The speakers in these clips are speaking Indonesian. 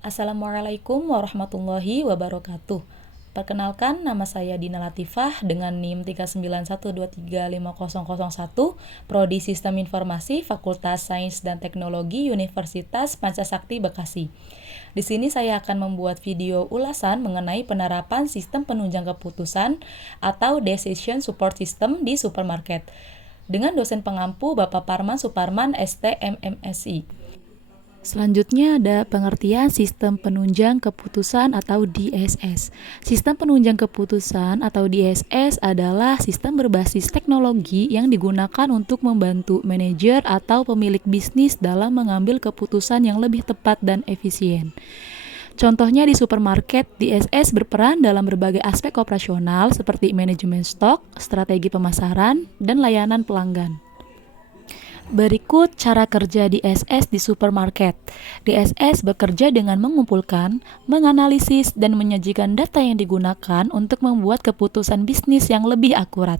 Assalamualaikum warahmatullahi wabarakatuh. Perkenalkan, nama saya Dina Latifah dengan NIM 391235001, Prodi Sistem Informasi, Fakultas Sains dan Teknologi, Universitas Pancasakti Bekasi. Di sini saya akan membuat video ulasan mengenai penerapan sistem penunjang keputusan atau Decision Support System di supermarket dengan dosen pengampu Bapak Parman Suparman, ST MMSI. Selanjutnya ada pengertian sistem penunjang keputusan atau DSS. Sistem penunjang keputusan atau DSS adalah sistem berbasis teknologi yang digunakan untuk membantu manajer atau pemilik bisnis dalam mengambil keputusan yang lebih tepat dan efisien. Contohnya di supermarket, DSS berperan dalam berbagai aspek operasional seperti manajemen stok, strategi pemasaran, dan layanan pelanggan. Berikut cara kerja DSS di supermarket. DSS bekerja dengan mengumpulkan, menganalisis, dan menyajikan data yang digunakan untuk membuat keputusan bisnis yang lebih akurat.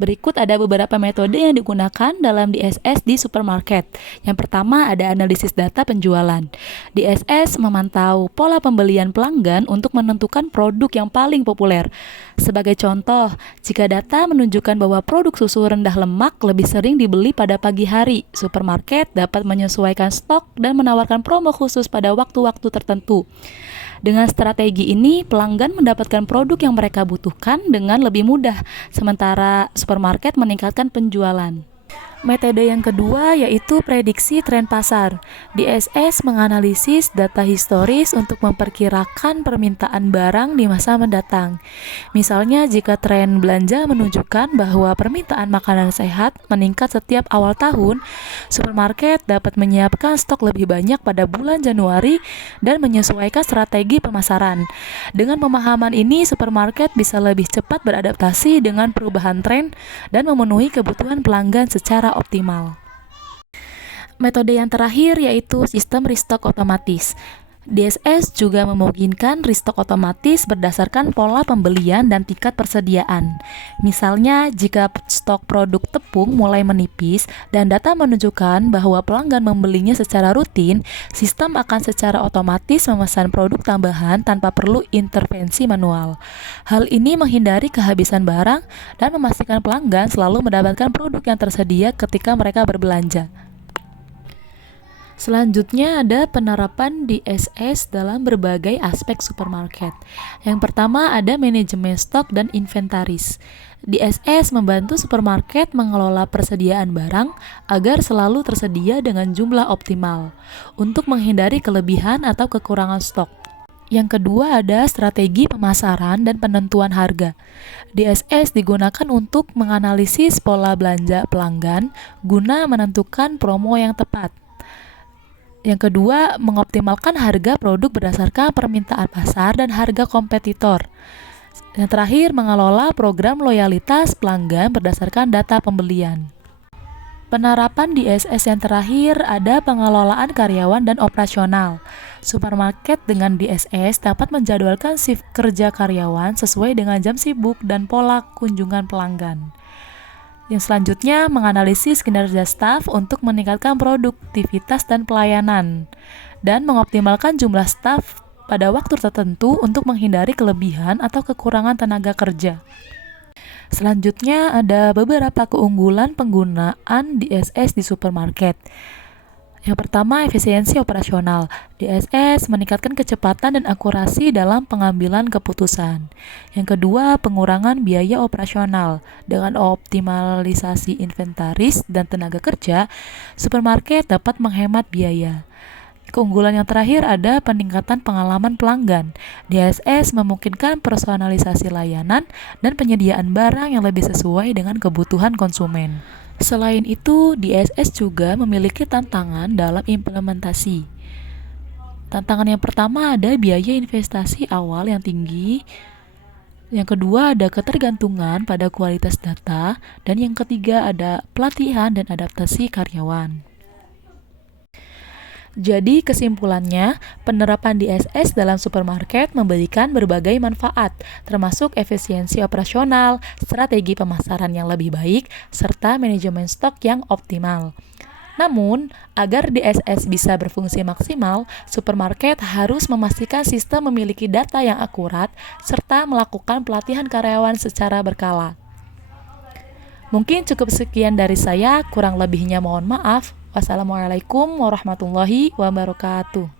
Berikut ada beberapa metode yang digunakan dalam DSS di supermarket. Yang pertama ada analisis data penjualan. DSS memantau pola pembelian pelanggan untuk menentukan produk yang paling populer. Sebagai contoh, jika data menunjukkan bahwa produk susu rendah lemak lebih sering dibeli pada pagi hari, supermarket dapat menyesuaikan stok dan menawarkan promo khusus pada waktu-waktu tertentu. Dengan strategi ini, pelanggan mendapatkan produk yang mereka butuhkan dengan lebih mudah, sementara supermarket meningkatkan penjualan. Metode yang kedua yaitu prediksi tren pasar. DSS menganalisis data historis untuk memperkirakan permintaan barang di masa mendatang. Misalnya jika tren belanja menunjukkan bahwa permintaan makanan sehat meningkat setiap awal tahun, supermarket dapat menyiapkan stok lebih banyak pada bulan Januari dan menyesuaikan strategi pemasaran. Dengan pemahaman ini, supermarket bisa lebih cepat beradaptasi dengan perubahan tren dan memenuhi kebutuhan pelanggan secara optimal. Metode yang terakhir yaitu sistem restock otomatis. DSS juga memungkinkan restock otomatis berdasarkan pola pembelian dan tingkat persediaan. Misalnya, jika stok produk tepung mulai menipis dan data menunjukkan bahwa pelanggan membelinya secara rutin, sistem akan secara otomatis memesan produk tambahan tanpa perlu intervensi manual. Hal ini menghindari kehabisan barang dan memastikan pelanggan selalu mendapatkan produk yang tersedia ketika mereka berbelanja. Selanjutnya ada penerapan DSS dalam berbagai aspek supermarket. Yang pertama ada manajemen stok dan inventaris. DSS membantu supermarket mengelola persediaan barang agar selalu tersedia dengan jumlah optimal untuk menghindari kelebihan atau kekurangan stok. Yang kedua ada strategi pemasaran dan penentuan harga. DSS digunakan untuk menganalisis pola belanja pelanggan guna menentukan promo yang tepat. Yang kedua, mengoptimalkan harga produk berdasarkan permintaan pasar dan harga kompetitor. Yang terakhir, mengelola program loyalitas pelanggan berdasarkan data pembelian. Penerapan DSS yang terakhir ada pengelolaan karyawan dan operasional. Supermarket dengan DSS dapat menjadwalkan shift kerja karyawan sesuai dengan jam sibuk dan pola kunjungan pelanggan. Yang selanjutnya, menganalisis kinerja staf untuk meningkatkan produktivitas dan pelayanan, dan mengoptimalkan jumlah staf pada waktu tertentu untuk menghindari kelebihan atau kekurangan tenaga kerja. Selanjutnya, ada beberapa keunggulan penggunaan DSS di supermarket. Yang pertama, efisiensi operasional. DSS meningkatkan kecepatan dan akurasi dalam pengambilan keputusan. Yang kedua, pengurangan biaya operasional. Dengan optimalisasi inventaris dan tenaga kerja, supermarket dapat menghemat biaya. Keunggulan yang terakhir ada peningkatan pengalaman pelanggan. DSS memungkinkan personalisasi layanan dan penyediaan barang yang lebih sesuai dengan kebutuhan konsumen. Selain itu, DSS juga memiliki tantangan dalam implementasi. Tantangan yang pertama ada biaya investasi awal yang tinggi. Yang kedua ada ketergantungan pada kualitas data. Dan yang ketiga ada pelatihan dan adaptasi karyawan. Jadi kesimpulannya, penerapan DSS dalam supermarket memberikan berbagai manfaat, termasuk efisiensi operasional, strategi pemasaran yang lebih baik, serta manajemen stok yang optimal. Namun, agar DSS bisa berfungsi maksimal, supermarket harus memastikan sistem memiliki data yang akurat serta melakukan pelatihan karyawan secara berkala. Mungkin cukup sekian dari saya, kurang lebihnya mohon maaf. Wassalamualaikum warahmatullahi wabarakatuh.